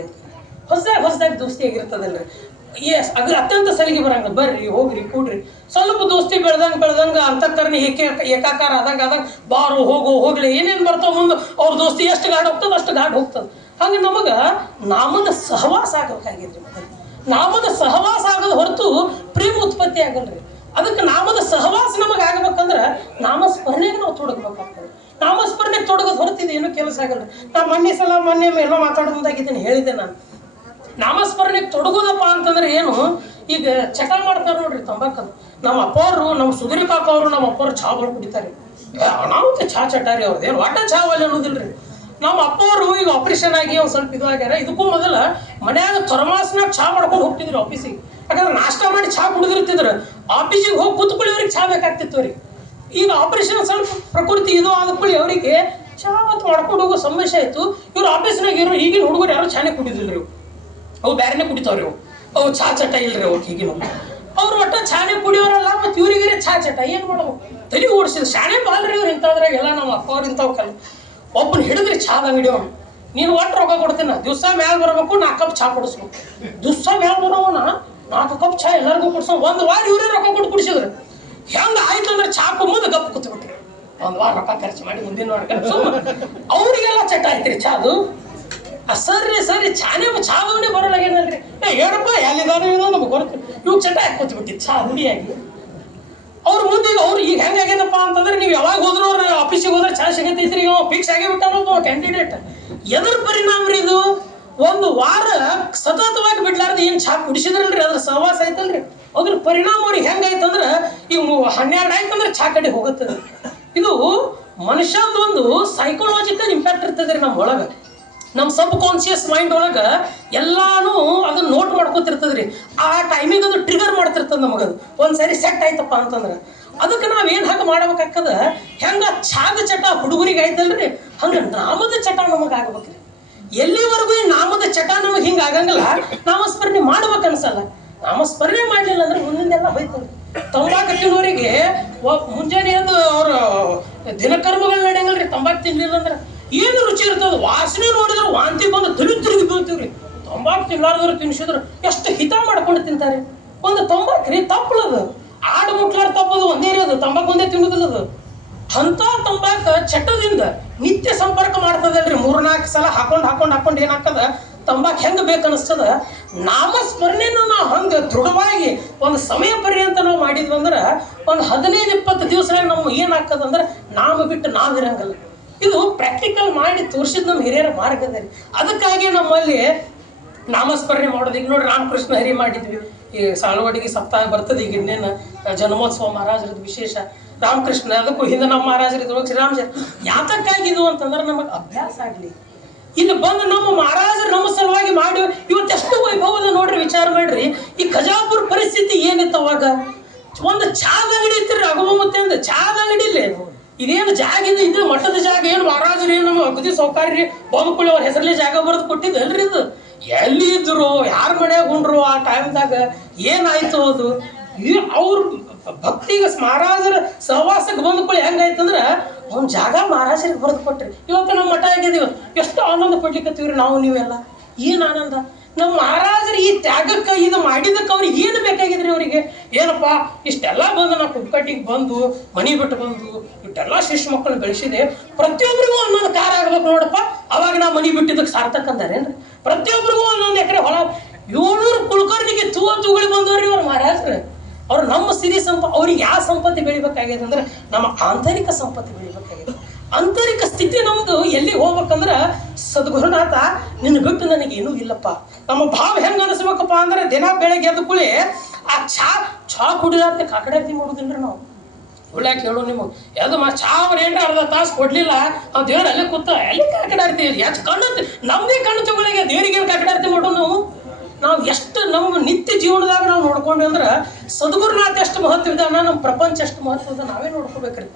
ಅಂತ. ಹೊಸದಾಗಿ ದೋಸ್ತಿ ಆಗಿರ್ತದಲ್ರಿ. ಅದು ಅತ್ಯಂತ ಸಲಿಗೆ ಬರಂಗ, ಬರ್ರಿ ಹೋಗ್ರಿ ಕೂಡ್ರಿ. ಸ್ವಲ್ಪ ದೋಸ್ತಿ ಬೆಳ್ದಂಗೆ ಅಂತಃಕರಣ ಏಕಾಕಾರ ಆದಂಗೆ ಬಾರು ಹೋಗ್ಲಿ ಏನೇನು ಬರ್ತಾವ ಮುಂದೆ ಅವ್ರ ದೋಸ್ತಿ ಎಷ್ಟು ಗಾಢ ಹೋಗ್ತದೆ ಅಷ್ಟು ಗಾಢ ಹೋಗ್ತದೆ. ಹಂಗೆ ನಮಗೆ ನಾಮದ ಸಹವಾಸ ಆಗಬೇಕಾಗಿದ್ರಿ. ನಾಮದ ಸಹವಾಸ ಆಗೋದು ಹೊರತು ಪ್ರೇಮ ಉತ್ಪತ್ತಿ ಆಗಲ್ರಿ. ಅದಕ್ಕೆ ನಾಮದ ಸಹವಾಸ ನಮಗೆ ಆಗಬೇಕಂದ್ರೆ ನಾಮಸ್ಮರಣೆಗೆ ನಾವು ತೊಡಗಬೇಕಾಗ್ತದೆ. ನಾಮಸ್ಮರಣೆಗೆ ತೊಡಗೋದು ಹೊರತಿದ್ದು ಏನೂ ಕೆಲಸ ಆಗಲ್ರಿ. ನಾ ಮೊನ್ನೆ ಎಲ್ಲ ಮಾತಾಡೋದಾಗಿದ್ದೀನಿ, ಹೇಳಿದ್ದೆ ನಾನು. ನಾಮಸ್ಮರಣೆಗೆ ತೊಡಗೋದಪ್ಪ ಅಂತಂದ್ರೆ ಏನು? ಈಗ ಚಟ ಮಾಡ್ತಾರೆ ನೋಡ್ರಿ, ತಂಬಾಕದು. ನಮ್ಮ ಅಪ್ಪವರು, ನಮ್ಮ ಸುಧೀರ್ ಕಾಕ ಅವರು, ನಮ್ಮ ಅಪ್ಪವ್ರು ಚಾವಲ್ ಕುಡಿತಾರೆ. ಅನಾಹುತ ಚಟಾರಿ ಅವ್ರದ್ದು ಏನು ಒಟ್ಟ ಚಾವಲ್ಲಿ ಅನ್ನೋದಿಲ್ರಿ. ನಮ್ಮ ಅಪ್ಪವರು ಈಗ ಆಪರೇಷನ್ ಆಗಿ ಒಂದು ಸ್ವಲ್ಪ ಇದು ಆಗ್ಯಾರ. ಇದಕ್ಕೂ ಮೊದಲ ಮನ್ಯಾಗ ಥರ್ಮಾಸ್ನಾಗ ಚಾ ಮಾಡ್ಕೊಂಡು ಹೋಗ್ತಿದ್ರು ಆಫೀಸಿಗೆ. ಯಾಕಂದ್ರೆ ನಾಷ್ಟ ಮಾಡಿ ಚಾ ಕುಡಿದಿರ್ತಿದ್ರು. ಆಫೀಸಿಗೆ ಹೋಗಿ ಕೂತ್ಕೊಳ್ಳಿ ಚಾ ಬೇಕಾಗ್ತಿತ್ತು ಅವ್ರಿಗೆ. ಈಗ ಆಪರೇಷನ್ ಸ್ವಲ್ಪ ಪ್ರಕೃತಿ ಇದು ಆದಕೊಳ್ಳಿ ಅವರಿಗೆ ಚಾ ಹೊತ್ತು ಮಾಡ್ಕೊಂಡು ಹೋಗೋ ಸಮಸ್ಯೆ ಆಯಿತು. ಇವ್ರು ಆಫೀಸ್ನಾಗ ಇರೋ ಈಗಿನ ಹುಡುಗರು ಯಾರು ಚಾನೆ ಕುಡಿದಿಲ್ರಿ. ಅವು ಬೇರೆನೇ ಕುಡಿತಾವ್ರಿ. ಅವು ಚಾ ಚಟ ಇಲ್ರಿ ಅವ್ರಿಗೆ ಈಗಿನ. ಅವ್ರು ಒಟ್ಟ ಚಾನೆ ಕುಡಿಯೋರಲ್ಲ, ಮತ್ತು ಇವ್ರಿಗೆ ಚಾ ಚಟ ಏನು ಮಾಡೋದು? ತಲೆ ಓಡಿಸಿದ್ರು. ಶಾಣೆ ಬಾಲ್ರಿ ಇವ್ರು ಇಂಥದ್ರಾಗ ಎಲ್ಲ. ನಮ್ಮ ಅಪ್ಪ ಅವ್ರು ಇಂಥವ್ಕಲ್ಲ. ಒಬ್ಬನ ಹಿಡಿದ್ರಿ ಚಾದ ಹಿಡಿಯೋಣ, ನೀನು ಒಟ್ಟು ರೊಕ್ಕ ಕೊಡ್ತೀನಿ, ದಿವಸ ಮ್ಯಾಲ ಬರಬೇಕು, 4 ಕಪ್ ಚಾ ಕೊಡಿಸ್ಬೇಕು. ದಿವಸ ಮ್ಯಾಲ ಬರೋವನ 4 ಕಪ್ ಚಾ ಎಲ್ಲರಿಗೂ ಕೊಡ್ಸೋ. 1 ವಾರ ಇವರೇ ರೊಕ್ಕ ಕೊಟ್ಟು ಕುಡಿಸಿದ್ರು. ಹೆಂಗೆ ಆಯ್ತು ಅಂದ್ರೆ ಚಾಕು ಮುಂದೆ ಗಪ್ ಕೂತ್ಬಿಟ್ರಿ. 1 ವಾರ ರೊಕ್ಕ ಖರ್ಚು ಮಾಡಿ ಮುಂದಿನ ವಾರ ಅವರಿಗೆಲ್ಲ ಚಟ ಆಯ್ತ್ರಿ ಚಾದು. ಸರಿ ಚಾದವನೇ ಬರೋಲಾಗೇನಲ್ರಿ. ಏನಪ್ಪ ಎಲ್ಲಿದಾರು ನಮಗೆ ಗೊತ್ತು. ಇವಾಗ ಚಟ ಹಾಕಿ ಕೂತ್ಬಿಟ್ಟಿತ್ತು ಚಾ ಹುಡಿಯಾಗಿ. ಅವ್ರ ಮುಂದೆ ಅವ್ರು ಈಗ ಹೆಂಗಾಗ್ಯದಪ್ಪ ಅಂತಂದ್ರೆ ನೀವು ಯಾವಾಗ ಹೋದ್ರು ಅವ್ರ ಆಫೀಸಿಗೆ ಹೋದ್ರೆ ಚಾ ಸಿಗತೈತ್ರಿ. ಇವ ಫಿಕ್ಸ್ ಆಗಿ ಬಿಟ್ಟಾನೊಬ್ಬ ಕ್ಯಾಂಡಿಡೇಟ್. ಎದ್ರ ಪರಿಣಾಮ ರೀ ಇದು? 1 ವಾರ ಸತತವಾಗಿ ಬಿಡ್ಲಾರ್ದು ಏನು ಚಾ ಕುಡಿಸಿದ್ರಲ್ರಿ, ಅದ್ರ ಸಹವಾಸ ಐತಲ್ರಿ, ಅದ್ರ ಪರಿಣಾಮ ಅವ್ರಿಗೆ ಹೆಂಗಾಯ್ತಂದ್ರೆ ಈಗ 12 ಆಯ್ತಂದ್ರೆ ಚಾ ಕಡೆ ಹೋಗುತ್ತದೆ. ಇದು ಮನುಷ್ಯದೊಂದು ಸೈಕಲಾಜಿಕಲ್ ಇಂಪ್ಯಾಕ್ಟ್ ಇರ್ತದೆ ರೀ ನಮ್ಮ ಒಳಗೆ. ನಮ್ಮ ಸಬ್ ಕಾನ್ಶಿಯಸ್ ಮೈಂಡ್ ಒಳಗೆ ಎಲ್ಲಾನು ಅದನ್ನ ನೋಟ್ ಮಾಡ್ಕೊತಿರ್ತದ್ರಿ. ಆ ಟೈಮಿಗೆ ಅದು ಟ್ರಿಗರ್ ಮಾಡ್ತಿರ್ತದೆ ನಮಗದು. ಒಂದ್ಸರಿ ಸೆಟ್ ಆಯ್ತಪ್ಪ ಅಂತಂದ್ರೆ ಅದಕ್ಕೆ ನಾವೇನು ಹಂಗೆ ಮಾಡ್ಬೇಕಾಗ್ತದ, ಹೆಂಗೆ ಛಾದ ಚಟ ಹುಡುಗರಿಗೆ ಆಯ್ತಲ್ರಿ ಹಂಗೆ ನಾಮದ ಚಟ ನಮಗೆ ಆಗ್ಬೇಕ್ರಿ. ಎಲ್ಲಿವರೆಗೂ ಈ ನಾಮದ ಚಟ ನಮಗೆ ಹಿಂಗೆ ಆಗಂಗಿಲ್ಲ ನಾಮಸ್ಮರಣೆ ಮಾಡ್ಬೇಕು ಅನ್ಸಲ್ಲ. ನಾಮಸ್ಮರಣೆ ಮಾಡಲಿಲ್ಲ ಅಂದ್ರೆ ಮುಂದಿಂದೆಲ್ಲ ಹೋಯ್ತದೆ. ತಂಬಾಕು ತಿನ್ನೋರಿಗೆ ಮುಂಜಾನೆ ಅದು ಅವ್ರ ದಿನಕರ್ಮಗಳು ನಡೆಯಂಗಲ್ರಿ. ತಂಬಾಕು ತಿನ್ಲಿಲ್ಲ ಅಂದ್ರೆ ಏನು ರುಚಿ ಇರ್ತದೆ, ವಾಸನೆ ನೋಡಿದ್ರೆ ವಾಂತಿ ಬಂದು ತಿರುಗಿ ಬೀಳ್ತೀವ್ರಿ. ತಂಬಾಕು ತಿನ್ಲಾರ್ದವ್ರು ತಿನ್ಸಿದ್ರು ಎಷ್ಟು ಹಿತ ಮಾಡ್ಕೊಂಡು ತಿಂತಾರೆ. ಒಂದು ತಂಬಾಕು ರೀ ತಪ್ಪಲದು, ಆಡು ಮುಟ್ಲಾರ ತಪ್ಪದು ಒಂದೇ ಅದು, ತಂಬಾಕು ಒಂದೇ ತಿನ್ನುದಿಲ್ಲದು. ಅಂತ ತಂಬಾಕು ಚಟದಿಂದ ನಿತ್ಯ ಸಂಪರ್ಕ ಮಾಡ್ತದಲ್ರಿ. 3-4 ಸಲ ಹಾಕೊಂಡು ಏನಾಗ್ತದ, ತಂಬಾಕು ಹೆಂಗೆ ಬೇಕನ್ನಿಸ್ತದ. ನಾಮಸ್ಮರಣೆನ ನಾವು ಹಂಗೆ ದೃಢವಾಗಿ ಒಂದು ಸಮಯ ಪರ್ಯಂತ ನಾವು ಮಾಡಿದ್ವಿ ಅಂದ್ರೆ ಒಂದು 15-20 ದಿವಸ ನಮ್ಮ ಏನಾಗ್ತದಂದ್ರೆ ನಾಮ ಬಿಟ್ಟು ನಾವಿರಂಗಲ್ಲ. ಇದು ಪ್ರಾಕ್ಟಿಕಲ್ ಮಾಡಿ ತೋರಿಸಿದ ನಮ್ಮ ಹಿರಿಯರ ಮಾರ್ಗದಲ್ಲಿ. ಅದಕ್ಕಾಗಿ ನಮ್ಮಲ್ಲಿ ನಾಮಸ್ಮರಣೆ ಮಾಡೋದು. ಈಗ ನೋಡಿ ರಾಮಕೃಷ್ಣ ಹರಿ ಮಾಡಿದ್ವಿ, ಈ ಸಾಲುವಡಿಗೆ ಸಪ್ತಾಹ ಬರ್ತದೆ. ಈಗ ಇನ್ನೇನು ಜನ್ಮೋತ್ಸವ ಮಹಾರಾಜರದ್ದು ವಿಶೇಷ ರಾಮಕೃಷ್ಣ, ಅದಕ್ಕೂ ಹಿಂದೆ ನಮ್ಮ ಮಹಾರಾಜರಿದ್ದು ಶ್ರೀರಾಮಚಂದ್ರ. ಯಾತಕ್ಕಾಗಿದು ಅಂತಂದ್ರೆ ನಮಗೆ ಅಭ್ಯಾಸ ಆಗಲಿ. ಇಲ್ಲಿ ಬಂದು ನಮ್ಮ ಮಹಾರಾಜರು ನಮ್ಮ ಸಲುವಾಗಿ ಮಾಡಿ ಇವತ್ತೆಷ್ಟು ವೈಭವದ ನೋಡ್ರಿ. ವಿಚಾರ ಮಾಡ್ರಿ, ಈ ಖಜಾಪುರ ಪರಿಸ್ಥಿತಿ ಏನಿತ್ತು ಅವಾಗ. ಒಂದು ಚಾದ ಅಂಗಡಿ ಇತ್ತು ರಘುಮತ್ತೆ ಅಂದ ಚಾದ ಅಂಗಡಿ ಇಲ್ಲೇ. ಇದೇನು ಜಾಗ ಇದು ಮಠದ ಜಾಗ ಏನು ಮಹಾರಾಜರು ಏನು ನಮ್ಮ ಅಗದಿ ಸೌಕಾರ್ಯ ಬಾಬುಕುಳಿ ಅವ್ರ ಹೆಸರಲ್ಲಿ ಜಾಗ ಬರೆದು ಕೊಟ್ಟಿದ್ದಲ್ರಿ. ಇದು ಎಲ್ಲಿ ಇದ್ರು, ಯಾರ ಮನ್ಯಾಗ ಉಂಡ್ರು, ಆ ಟೈಮ್ದಾಗ ಏನಾಯ್ತು ಅದು. ಅವ್ರ ಭಕ್ತಿಗೆ ಮಹಾರಾಜರ ಸಹವಾಸಕ್ಕೆ ಬಂದ್ಕೊಳ್ಳಿ ಹೆಂಗಾಯ್ತಂದ್ರೆ ಒಂದು ಜಾಗ ಮಹಾರಾಜರಿಗೆ ಬರೆದು ಕೊಟ್ರಿ. ಇವತ್ತು ನಮ್ಮ ಮಠ ಆಗಿದ್ದೀವಿ, ಎಷ್ಟು ಆನಂದ ಪಡ್ಲಿಕ್ಕತ್ತೀವ್ರಿ ನಾವು ನೀವೆಲ್ಲ. ಏನು ಆನಂದ ನಮ್ಮ ಮಹಾರಾಜರು ಈ ತ್ಯಾಗಕ್ಕೆ ಇದು ಮಾಡಿದಕ್ಕೆ ಅವ್ರಿಗೆ ಏನು ಬೇಕಾಗಿದ್ರಿ. ಅವರಿಗೆ ಏನಪ್ಪ ಇಷ್ಟೆಲ್ಲ ಬಂದು ನಾವು ಕುಕ್ಕಟ್ಟಿಗೆ ಬಂದು ಮನೆ ಬಿಟ್ಟು ಬಂದು ಇಷ್ಟೆಲ್ಲ ಶಿಷ್ಯ ಮಕ್ಕಳು ಬೆಳೆಸಿದೆ, ಪ್ರತಿಯೊಬ್ಬರಿಗೂ ಒಂದೊಂದು ಕಾರ ಆಗ್ಬೇಕು ನೋಡಪ್ಪ, ಅವಾಗ ನಾವು ಮನೆ ಬಿಟ್ಟಿದ್ದಕ್ಕೆ ಸಾರ್ಥಕ ಅಂದಾರೇನ್ರಿ. ಪ್ರತಿಯೊಬ್ಬರಿಗೂ ಒಂದೊಂದು ಎಕರೆ ಹೊಲ 700 ಕುಲಕರ್ಣಿಗೆ ತೂಗುಳಿ ಬಂದವ್ರಿ ಅವ್ರ ಮಹಾರಾಜರು. ಅವ್ರು ನಮ್ಮ ಸಿರಿ ಅವ್ರಿಗೆ ಯಾವ ಸಂಪತ್ತಿ ಬೆಳಿಬೇಕಾಗಿದೆ ಅಂದ್ರೆ ನಮ್ಮ ಆಂತರಿಕ ಸಂಪತ್ತಿ ಬೆಳಿಬೇಕಾಗಿದೆ. ಆಂತರಿಕ ಸ್ಥಿತಿ ನಮ್ದು ಎಲ್ಲಿಗೆ ಹೋಗ್ಬೇಕಂದ್ರೆ ಸದ್ಗುರುನಾಥ ನಿನ್ನ ಬಿಟ್ಟು ನನಗೇನೂ ಇಲ್ಲಪ್ಪ. ನಮ್ಮ ಭಾವ ಹೆಂಗೆ ಅನಿಸ್ಬೇಕಪ್ಪ ಅಂದ್ರೆ ದಿನ ಬೆಳಗ್ಗೆ ಎದ್ದು ಕೂಳಿ ಆ ಚಾ ಕುಡಿಲಾರ್ದೆ ಕಾಕಡಾರ್ತಿ ಮಾಡೋದಿಲ್ರಿ ನಾವು. ಒಳ್ಳೆ ಕೇಳು ನಿಮಗೆ ಯಾವ್ದು ಚಾ ಏನ್ರಿ ಅರ್ಧ ತಾಸು ಕೊಡ್ಲಿಲ್ಲ ನಾವು ದೇವ್ರು ಅಲ್ಲೇ ಕೂತ ಎಲ್ಲಿ ಕಾಕಡಾರ್ತಿ ಎಷ್ಟು ಕಣ್ಣು ನಮ್ದೇ ಕಣ್ಣು ತಗೊಳಿಗೆ ದೇವರಿಗೆ ಏನು ಕಾಕಡಾರ್ತಿ ಮಾಡೋದು ನಾವು ಎಷ್ಟು ನಮ್ಮ ನಿತ್ಯ ಜೀವನದಾಗ ನಾವು ನೋಡ್ಕೊಂಡ್ವಿ ಅಂದ್ರೆ ಸದ್ಗುರುನಾಥ ಎಷ್ಟು ಮಹತ್ವ ಇದಾನ, ನಮ್ಮ ಪ್ರಪಂಚ ಎಷ್ಟು ಮಹತ್ವ ಇದೆ ನಾವೇ ನೋಡ್ಕೋಬೇಕ್ರಿ.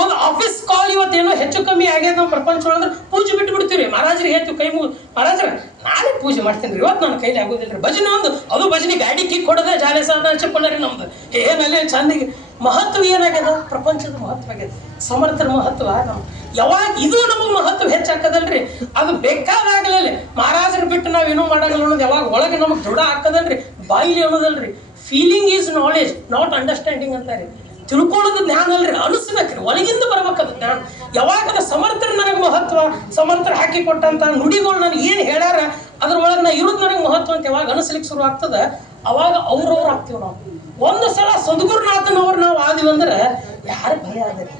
ಒಂದು ಆಫೀಸ್ ಕಾಲ್ ಇವತ್ತೇನೋ ಹೆಚ್ಚು ಕಮ್ಮಿ ಆಗ್ಯದ ನಮ್ಮ ಪ್ರಪಂಚ ಒಳಗೆ ಪೂಜೆ ಬಿಟ್ಟು ಬಿಡ್ತೀವಿ. ಮಹಾರಾಜರಿಗೆ ಹೇಳ್ತೀವಿ ಕೈ ಮಹಾರಾಜರ ನಾಳೆ ಪೂಜೆ ಮಾಡ್ತೀನಿ ರೀ, ಇವತ್ತು ನನ್ನ ಕೈಲಿ ಆಗೋದಿಲ್ಲ ರೀ. ಭಜನೆ ಒಂದು ಅದು ಭಜನೆ ಗಾಡಿ ಕಿಕ್ ಹೊಡೆದ ಜಾಲೆ ಸಾಧನ ಚಪ್ಪಲ್ಲ ರೀ ನಮ್ದು. ಏನಲ್ಲಿ ಚಂದಿಗೆ ಮಹತ್ವ ಏನಾಗ್ಯದ, ಪ್ರಪಂಚದ ಮಹತ್ವ ಆಗ್ಯದ, ಸಮರ್ಥರ ಮಹತ್ವ ನಮ್ಮ ಯಾವಾಗ ಇದು ನಮಗೆ ಮಹತ್ವ ಹೆಚ್ಚಾಕದಲ್ರಿ. ಅದು ಬೇಕಾದಾಗಲೇ ಮಹಾರಾಜರು ಬಿಟ್ಟು ನಾವು ಏನೂ ಮಾಡಾಗಲ್ಲ ಅನ್ನೋದು ಯಾವಾಗ ಒಳಗೆ ನಮಗೆ ದೃಢ ಹಾಕದಲ್ರಿ. ಬಾಯಿಲಿ ಅನ್ನೋದಲ್ರಿ. Feeling is knowledge not understanding ಅಂತಾರೆ. ತಿಳ್ಕೊಳ್ಳೋದು ಜ್ಞಾನ ಅಲ್ರಿ, ಅನಿಸ್ಬೇಕ್ರಿ, ಒಳಗಿಂದ ಬರ್ಬೇಕದ ಜ್ಞಾನ. ಯಾವಾಗ ಸಮರ್ಥರು ನನಗೆ ಮಹತ್ವ, ಸಮರ್ಥರು ಹಾಕಿ ಕೊಟ್ಟಂತ ನುಡಿಗಳು ನನಗೆ ಏನು ಹೇಳ್ಯಾರ ಅದ್ರೊಳಗೆ ನಾ ಇರೋದು ನನಗೆ ಮಹತ್ವ ಅಂತ ಯಾವಾಗ ಅನಿಸ್ಲಿಕ್ಕೆ ಶುರು ಆಗ್ತದ ಅವಾಗ ಅವ್ರವ್ರು ಆಗ್ತೀವಿ ನಾವು. ಒಂದು ಸಲ ಸದ್ಗುರುನಾಥನವ್ರು ನಾವು ಆದಿವಿ ಅಂದ್ರೆ ಯಾರು ಭಯ ಆದ್ರಿ.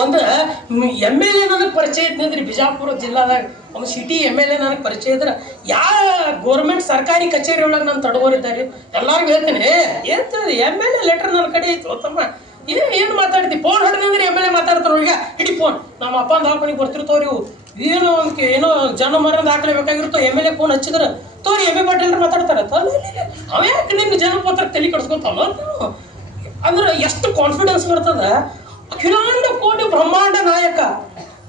ಒಂದು MLA ನನಗೆ ಪರಿಚಯ ಇದ್ನಂದ್ರಿ ಬಿಜಾಪುರ ಜಿಲ್ಲಾದಾಗ ಒಂದು ಸಿಟಿ MLA ನನಗೆ ಪರಿಚಯ ಇದ್ರೆ ಯಾವ ಗೋರ್ಮೆಂಟ್ ಸರ್ಕಾರಿ ಕಚೇರಿ ಒಳಗೆ ನಾನು ತಡಗೋರಿದ್ದಾರೆ ಎಲ್ಲರಿಗೂ ಹೇಳ್ತೀನಿ, ಏನ್ತದೆ MLA ಲೆಟರ್ ನನ್ನ ಕಡೆ ಐತಿ ತಮ್ಮ ಏನು ಮಾತಾಡ್ತಿ ಫೋನ್ ಹೊಡೆದಂದ್ರೆ MLA ಮಾತಾಡ್ತಾರೆ. ಈಗ ಇಡೀ ಫೋನ್ ನಮ್ಮ ಅಪ್ಪನ ದವಾಖಾನಿಗೆ ಬರ್ತಿರ್ತಾವ್ರಿ ಇವು ಏನೋ ಒಂದು ಏನೋ ಜನ ಮರಣ ದಾಖಲೆ ಬೇಕಾಗಿರುತ್ತೋ MLA ಫೋನ್ ಹಚ್ಚಿದ್ರೆ ತೋರಿ MA ಪಾಟೀಲ್ ಮಾತಾಡ್ತಾರೆ. ಅವ್ಯಾಕೆ ನಿಮ್ಗೆ ಜನಪತ್ರ ತಲೆ ಕಡ್ಸ್ಕೊತಾವ ಅಂದ್ರೆ ಎಷ್ಟು ಕಾನ್ಫಿಡೆನ್ಸ್ ಬರ್ತದ. ಅಖಿಲಾಂಡ ಕೋಟಿ ಬ್ರಹ್ಮಾಂಡ ನಾಯಕ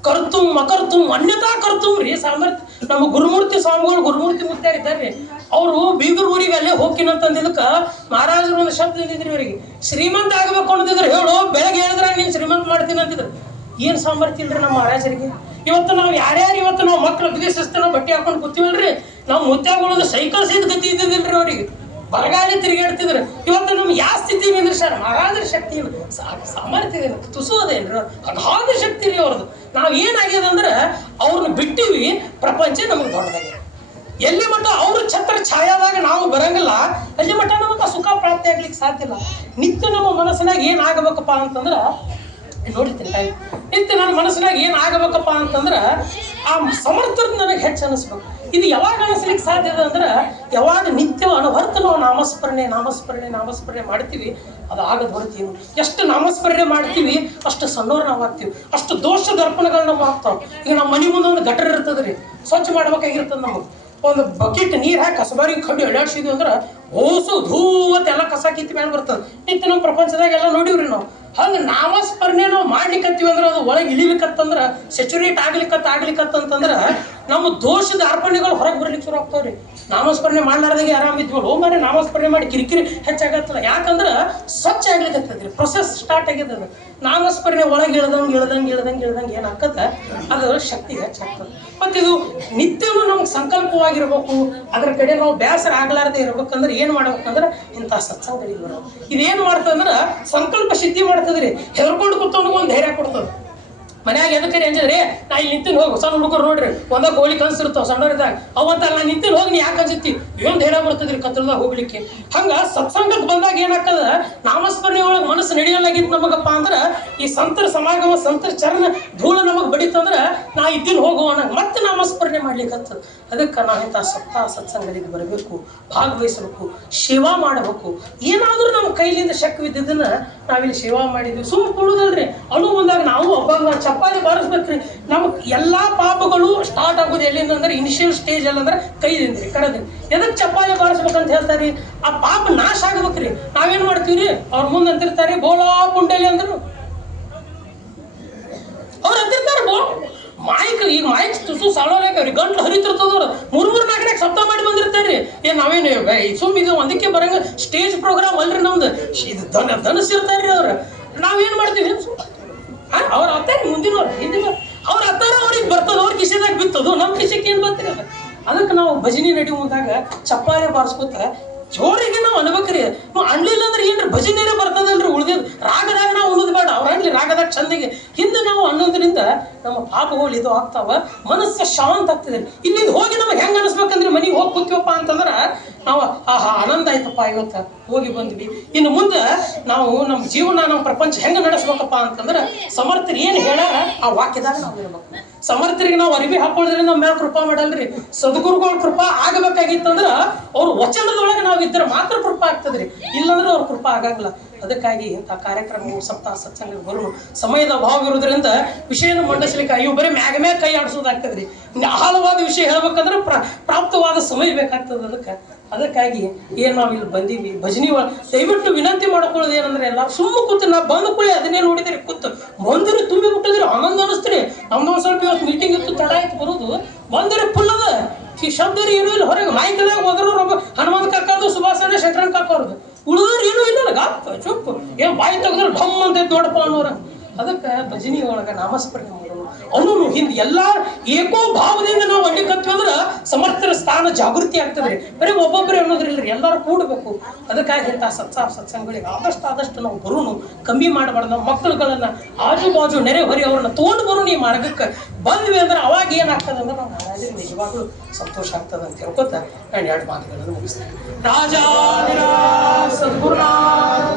ಕರ್ತುಂ ಅಕರ್ತುಂ ಅನ್ಯತಾ ಕರ್ತುಂ ರೀ ಸಾಮರ್ಥ್ಯ. ನಮ್ಮ ಗುರುಮೂರ್ತಿ ಸ್ವಾಮಿಗಳು ಗುರುಮೂರ್ತಿ ಮುತ್ತಾರಿದ್ದಾರೆ. ಅವರು ಬೀಗರ ಊರಿಗೆ ಅಲ್ಲೇ ಹೋಗ್ತೀನಂತಂದಿದ್ದಕ್ಕೆ ಮಹಾರಾಜರು ಒಂದು ಶಬ್ದ ಇದ್ದಿದ್ರಿ ಅವರಿಗೆ, ಶ್ರೀಮಂತ ಆಗಬೇಕು ಅನ್ನೋದಿದ್ರೆ ಹೇಳು, ಬೆಳಗ್ಗೆ ಹೇಳಿದ್ರೆ ನೀನು ಶ್ರೀಮಂತ ಮಾಡ್ತೀನಿ ಅಂತಿದ್ರು. ಏನು ಸಾಮರ್ಥ್ಯ ಇಲ್ರಿ ನಮ್ಮ ಮಹಾರಾಜರಿಗೆ. ಇವತ್ತು ನಾವು ಯಾರ್ಯಾರು ಇವತ್ತು ನಾವು ಮಕ್ಕಳು ಬಿಗಿಸಿಸ್ತೇನೋ ಬಟ್ಟೆ ಹಾಕೊಂಡು ಕೂತೀವಲ್ರಿ, ನಾವು ಮುತ್ತಾಗೊಳ್ಳೋದು ಸೈಕಲ್ ಸಹಿತ ಗತಿ ಇದ್ದಿದ್ದಿಲ್ರಿ ಅವರಿಗೆ, ಬರಗಾಲಿ ತಿರುಗಾಡ್ತಿದ್ರು. ಇವತ್ತು ನಮ್ಗೆ ಯಾವ ಸ್ಥಿತಿ ಏನ್ರಿ ಸರ್, ಮಹಾರಾಜರ ಶಕ್ತಿ ಸಾಮರ್ಥ್ಯ ಇದೆ, ತುಸುವುದೇನ್ರಿ, ಅಗಾಧ ಶಕ್ತಿ ರೀ ಅವ್ರದ್ದು. ನಾವು ಏನಾಗ್ಯದ ಅಂದ್ರೆ ಅವ್ರನ್ನ ಬಿಟ್ಟಿವಿ, ಪ್ರಪಂಚ ನಮಗೆ ದೊಡ್ಡದಾಗಿದೆ. ಎಲ್ಲಿ ಮಟ್ಟ ಅವ್ರ ಛತ್ರ ಛಾಯಾದಾಗ ನಾವು ಬರಂಗಿಲ್ಲ ಅಲ್ಲಿ ಮಟ್ಟ ನಮಗೆ ಸುಖ ಪ್ರಾಪ್ತಿ ಆಗ್ಲಿಕ್ಕೆ ಸಾಧ್ಯ ಇಲ್ಲ. ನಿತ್ಯ ನಮ್ಮ ಮನಸ್ಸಿನಾಗ ಏನಾಗಬೇಕಪ್ಪ ಅಂತಂದ್ರೆ ನೋಡಿರ್ತೀನಿ ನಿತ್ಯ ನನ್ನ ಮನಸ್ಸಿನಾಗ ಏನಾಗಬೇಕಪ್ಪ ಅಂತಂದ್ರೆ ಆ ಸಮರ್ಥದ ನನಗೆ ಹೆಚ್ಚು ಅನಿಸ್ಬೇಕು. ಇದು ಯಾವಾಗ ಅನಿಸ್ಲಿಕ್ಕೆ ಸಾಧ್ಯ ಇದೆ ಅಂದ್ರೆ ಯಾವಾಗ ನಿತ್ಯ ಅನವರ್ತ ನಾವು ನಾಮಸ್ಮರಣೆ ಮಾಡ್ತೀವಿ, ಅದು ಆಗದ ಹೊರತೀವಿ. ಎಷ್ಟು ನಾಮಸ್ಮರಣೆ ಮಾಡ್ತೀವಿ ಅಷ್ಟು ಸಣ್ಣವ್ರು ನಾವು ಆಗ್ತೀವಿ, ಅಷ್ಟು ದೋಷ ದರ್ಪಣಗಳು ನಾವು ಆಗ್ತಾವೆ. ಈಗ ನಮ್ಮ ಮನೆ ಮುಂದೆ ಒಂದು ಗಟರ್ ಇರ್ತದೆ ರೀ, ಸ್ವಚ್ಛ ಮಾಡ್ಬೇಕಾಗಿರ್ತದೆ. ನಮಗೆ ಒಂದು ಬಕೆಟ್ ನೀರು ಹಾಕಿ ಕಸಬಾರಿ ಕಡ್ಡಿ ಅಡ್ಡಾಡ್ಸಿದ್ವಿ ಅಂದ್ರೆ ಓಸು ಧೂವತ್ ಎಲ್ಲ ಕಸ ಕಿತ್ತಿ ಮೇಲೆ ಬರ್ತದೆ. ನಿತ್ಯ ನಮ್ಮ ಪ್ರಪಂಚದಾಗ ಎಲ್ಲ ನೋಡಿವ್ರಿ ನಾವು. ಹಂಗೆ ನಾಮಸ್ಮರಣೆ ನಾವು ಮಾಡ್ಲಿಕ್ಕತ್ತೀವಿ ಅಂದ್ರೆ ಅದು ಒಳಗೆ ಇಳಿಲಿಕ್ಕತ್ತಂದ್ರೆ ಸ್ಯಾಚುರೇಟ್ ಆಗ್ಲಿಕ್ಕತ್ತಂತಂದ್ರೆ ನಮ್ಮ ದೋಷದ ಅರ್ಪಣೆಗಳು ಹೊರಗೆ ಬರ್ಲಿಕ್ಕೆ ಶುರು ಆಗ್ತಾವ್ರಿ. ನಾಮಸ್ಮರಣೆ ಮಾಡ್ಲಾರ್ದಾಗೆ ಆರಾಮಿದ್ವಲ್ಲ ಮಾರೆ ನಾಮಸ್ಮರಣೆ ಮಾಡಿ ಕಿರಿಕಿರಿ ಹೆಚ್ಚಾಗತ್ತಲ್ಲ. ಯಾಕಂದ್ರೆ ಸ್ವಚ್ಛ ಆಗ್ಲಿಕ್ಕತ್ತದ್ರಿ, ಪ್ರೊಸೆಸ್ ಸ್ಟಾರ್ಟ್ ಆಗ್ಯದ. ಅದು ನಾಮಸ್ಮರಣೆ ಒಳಗೆ ಇಳ್ದಂಗೆ ಏನಾಗ್ತದೆ, ಅದರ ಶಕ್ತಿ ಹೆಚ್ಚಾಗ್ತದೆ. ಮತ್ತು ಇದು ನಿತ್ಯವೂ ನಮ್ಗೆ ಸಂಕಲ್ಪವಾಗಿರ್ಬೇಕು. ಅದ್ರ ಕಡೆ ನಾವು ಬೇಸರ ಆಗ್ಲಾರ್ದೆ ಇರ್ಬೇಕಂದ್ರೆ ಏನು ಮಾಡ್ಬೇಕಂದ್ರೆ ಇಂಥ ಸತ್ಸಂಗಗಳಿಗೆ ಬರೋದು. ಇದೇನು ಮಾಡ್ತದಂದ್ರೆ ಸಂಕಲ್ಪ ಸಿದ್ಧಿ ಮಾಡ್ತದ್ರಿ. ಹೆದರ್ಕೊಂಡು ಕೂತವನಿಗೆ ಒಂದು ಧೈರ್ಯ ಕೊಡ್ತದೆ. ಮನ್ಯಾಗ ಎದಕ್ಕೆ ಅಂಜಿದ್ರಿ, ನಾ ಇಲ್ಲಿ ನಿಂತಿನ ಹೋಗು, ಸಣ್ಣ ಹುಡುಗರು ನೋಡ್ರಿ ಒಂದ ಗೋಲಿ ಕನ್ಸಿರ್ತಾವ ಸಣ್ಣವ್ರಿದಾಗ, ಅವಂತ ನಾ ನಿಂತಿನ ಹೋಗಿ ನೀ ಯಾಕೆ ಅನ್ಸುತ್ತಿ, ಏನು ಧೈರ್ಯ ಬರ್ತದ್ರಿ ಕತ್ರದಾಗ ಹೋಗ್ಲಿಕ್ಕೆ. ಹಂಗ ಸತ್ಸಂಗಕ್ಕೆ ಬಂದಾಗ ಏನಾಗ್ತದ, ನಾಮಸ್ಮರಣೆ ಒಳಗೆ ಮನಸ್ಸು ನಡೆಯಲಾಗಿತ್ತು ನಮಗಪ್ಪ ಅಂದ್ರೆ ಈ ಸಂತರ ಸಮಾಗಮ ಸಂತರ ಚರಣ ಧೂಳ ನಮಗೆ ಬಡಿತಂದ್ರೆ ನಾ ಇದ್ದಿನ ಹೋಗುವ ಮತ್ತೆ ನಾಮಸ್ಮರಣೆ ಮಾಡ್ಲಿಕ್ಕಂತದ. ಅದಕ್ಕೆ ನಾವು ಇಂಥ ಸತ್ಸಂಗಗಳಿಗೆ ಬರಬೇಕು, ಭಾಗವಹಿಸಬೇಕು, ಸೇವಾ ಮಾಡಬೇಕು. ಏನಾದರೂ ನಮ್ಮ ಕೈಲಿಂದ ಶಕ್ವಿದ್ದದನ್ನ ನಾವಿಲ್ಲಿ ಸೇವಾ ಮಾಡಿದ್ವಿ. ಸುಮ್ಮನೆ ಕೊಡುದಲ್ರಿ, ಅನು ಬಂದಾಗ ನಾವು ಒಬ್ಬ ಚಪ್ಪಾಳಿ ಬಾರಿಸ್ಬೇಕ್ರಿ. ನಮಗೆ ಎಲ್ಲ ಪಾಪಗಳು ಸ್ಟಾರ್ಟ್ ಆಗೋದು ಎಲ್ಲಿಂದ ಅಂದ್ರೆ ಇನಿಷಿಯಲ್ ಸ್ಟೇಜ್ ಅಲ್ಲಂದ್ರೆ ಕೈದಿಂದ ರೀ, ಕಡದಿಂದ. ಎದಕ್ಕೆ ಚಪ್ಪಾಳಿ ಬಾರಿಸ್ಬೇಕಂತ ಹೇಳ್ತಾರೆ, ಆ ಪಾಪ ನಾಶ ಆಗ್ಬೇಕ್ರಿ. ನಾವೇನ್ ಮಾಡ್ತೀವ್ರಿ, ಅವ್ರ ಮುಂದೆ ಅಂತಿರ್ತಾರೆ ಬೋಲಾ ಪುಂಡಲಿ ಅಂದ್ರು, ಅವ್ರು ಅಂತಿರ್ತಾರೆ ಈಗ ಮಾಯಿಕ್ ತುಸು ಸಾಳೋಲ್ರಿ, ಗಂಟ್ಲು ಹರಿತಿರ್ತದವ್ರು 3-4 ಸಪ್ತಾಹ ಮಾಡಿ ಬಂದಿರ್ತಾರೆ. ನಾವೇನು ಇದು ಒಂದಕ್ಕೆ ಬರಂಗ ಸ್ಟೇಜ್ ಪ್ರೋಗ್ರಾಮ್ ಅಲ್ರಿ ನಮ್ದು, ಇದು ಧನಸಿರ್ತಾರ್ರಿ ಅವ್ರು. ನಾವೇನ್ ಮಾಡ್ತೀವಿ, ಅವ್ರ ಅತ್ತಾರ ಮುಂದಿನವ್ರು ಹಿಂದಿನ ಅವ್ರ ಅತ್ತಾರ ಅವ್ರಿಗೆ ಬರ್ತದ, ಅವ್ರ ಕಿಸೆದಾಗ ಬಿತ್ತದು, ನಮ್ಮ ಕಿಸೆಗೆ ಏನು ಬರ್ತೀರಿ. ಅದಕ್ಕೆ ನಾವು ಭಜನಿ ನಡಿ ಮುಂದಾಗ ಚಪ್ಪಾಳೆ ಬಾರಿಸ್ಕೊತ ಜೋರಿಗೆ ನಾವು ಅನ್ಬೇಕ್ರಿ. ಅನ್ಲಿಲ್ಲ ಅಂದ್ರೆ ಏನ್ರಿ ಭಜನೆಯೇ ಬರ್ತದಲ್ರಿ. ಉಳಿದಿದ್ದು ರಾಗದಾಗ ನಾವು ಅನ್ನೋದು ಬೇಡ, ಅವ್ರು ಅನ್ಲಿ ರಾಗದಾಗ ಚಂದಿಗೆ ಹಿಂದೆ ನಾವು ಅನ್ನೋದ್ರಿಂದ ನಮ್ಮ ಪಾಪಗಳು ಇದು ಆಗ್ತಾವ, ಮನಸ್ಸು ಶಾಂತ ಆಗ್ತದೆ. ಇಲ್ಲಿಂದ ಹೋಗಿ ನಮಗೆ ಹೆಂಗೆ ಅನಿಸ್ಬೇಕಂದ್ರೆ ಮನೆಗೆ ಹೋಗಿ ಕೂತೀವಪ್ಪ ಅಂತಂದ್ರೆ ನಾವು ಆನಂದ ಆಯ್ತಪ್ಪ ಇವತ್ತು ಹೋಗಿ ಬಂದ್ವಿ. ಇನ್ನು ಮುಂದೆ ನಾವು ನಮ್ಮ ಜೀವನ ನಮ್ಮ ಪ್ರಪಂಚ ಹೆಂಗೆ ನಡೆಸ್ಬೇಕಪ್ಪ ಅಂತಂದ್ರೆ ಸಮರ್ಥರು ಏನು ಹೇಳಾರ ಆ ವಾಕ್ಯದಾಗ ನಾವು ಇರ್ಬೇಕು. ಸಮರ್ಥರಿಗೆ ನಾವು ಅರಿವಿ ಹಾಕೊಳ್ಳೋದ್ರಿಂದ ನಮ್ಮ ಮೇಲೆ ಕೃಪಾ ಮಾಡಲ್ರಿ. ಸದ್ಗುರುಗಳ ಕೃಪಾ ಆಗಬೇಕಾಗಿತ್ತಂದ್ರೆ ಅವ್ರ ವಚನದೊಳಗೆ ನಾವು ಇದ್ರೆ ಮಾತ್ರ ಕೃಪಾ ಆಗ್ತದ್ರಿ, ಇಲ್ಲಾಂದ್ರೆ ಅವ್ರ ಕೃಪಾ ಆಗಂಗಿಲ್ಲ. ಅದಕ್ಕಾಗಿ ಇಂಥ ಕಾರ್ಯಕ್ರಮವು ಸಪ್ತಾಹ ಸತ್ಸಂಗಕ್ಕೆ ಬರೋನು ಸಮಯದ ಅಭಾವ ಇರೋದ್ರಿಂದ ವಿಷಯನ ಮಂಡಿಸ್ಲಿಕ್ಕೆ ಅಯ್ಯೋ ಬರೀ ಮ್ಯಾಗ ಕೈ ಆಡಿಸೋದಾಗ್ತದ್ರಿ. ಆಳವಾದ ವಿಷಯ ಹೇಳ್ಬೇಕಂದ್ರೆ ಪ್ರಾಪ್ತವಾದ ಸಮಯ ಬೇಕಾಗ್ತದೆ. ಅದಕ್ಕಾಗಿ ಏನು ನಾವು ಇಲ್ಲಿ ಬಂದೀವಿ ಭಜನಿ ದಯವಿಟ್ಟು ವಿನಂತಿ ಮಾಡ್ಕೊಳ್ಳೋದು ಏನಂದ್ರೆ ಎಲ್ಲ ಸುಮ್ಮ ಕೂತು ನಾ ಬಂದು ಕೂಡಿ ಅದನ್ನೇ ನೋಡಿದ್ರಿ ಕೂತು ಬಂದಿರಿ ತುಂಬಿ ಬಿಟ್ಟಿದ್ರಿ ಆನಂದ ಅನಿಸ್ತೀರಿ. ನಮ್ದೊಂದು ಸ್ವಲ್ಪ ಇವತ್ತು ಮೀಟಿಂಗ್ ಇತ್ತು ತಡ ಆಯ್ತು ಬರೋದು, ಬಂದಿರಿ ಫುಲ್ ಅದ ಶಬ್ದರಿ ಏನೂ ಇಲ್ಲ. ಹೊರಗೆ ಮಾಹಿತಿದಾಗ ಹೋದ್ರು ಹನುಮಂತ ಕಾಕೋದು ಸುಭಾಷಣ ಶಂಕರನ್ ಕಾಕೋರ್ದು ಉಳಿದ್ರೆ ಏನೂ ಇಲ್ಲ. ಗಾಪ್ ಚುಪ್ಪು ಏನು ಬಾಯಿ ತೆಗೆದ್ರೆ ಢಮ್ ಅಂತ ನೋಡಪ್ಪ ಅನ್ನೋರ. ಅದಕ್ಕೆ ಭಜನಿ ಒಳಗೆ ನಾಮಸ್ಮರಣೆ ಮಾಡೋರು ಅವನು ಹಿಂದೆ ಎಲ್ಲ ಏಕೋ ಭಾವದಿಂದ ನಾವು ಅಡ್ಲಿಕ್ಕತ್ವಿ ಅಂದ್ರೆ ಸಮರ್ಥರ ಸ್ಥಾನ ಜಾಗೃತಿ ಆಗ್ತದೆ. ಬರೀ ಒಬ್ಬೊಬ್ಬರೇ ಅನ್ನೋದ್ರಿಲ್ಲ, ಎಲ್ಲರೂ ಕೂಡಬೇಕು. ಅದಕ್ಕಾಗಿ ಇಂಥ ಸತ್ಸಂಗಗಳಿಗೆ ಆದಷ್ಟು ನಾವು ಬರೋನು ಕಮ್ಮಿ ಮಾಡಬಾರ್ದು. ನಮ್ಮ ಮಕ್ಕಳುಗಳನ್ನ ಆಜು ಬಾಜು ನೆರೆ ಹೊರಿ ಅವ್ರನ್ನ ತೊಗೊಂಡು ಬರೋನು ಈ ಮಾರ್ಗಕ್ಕೆ ಬಂದ್ವಿ ಅಂದ್ರೆ ಅವಾಗ ಏನಾಗ್ತದೆ ಅಂದ್ರೆ ನಾವು ಮಹಾರಾಜರಿಗೆ ನಿಜವಾಗ್ಲೂ ಸಂತೋಷ ಆಗ್ತದೆ ಅಂತ ಹೇಳ್ಕೊತ ನಾನು 2 ಮಾತುಗಳನ್ನು ಮುಗಿಸ್ತೇನೆ. ರಾಜ ಸದ್ಗುರುನಾಥ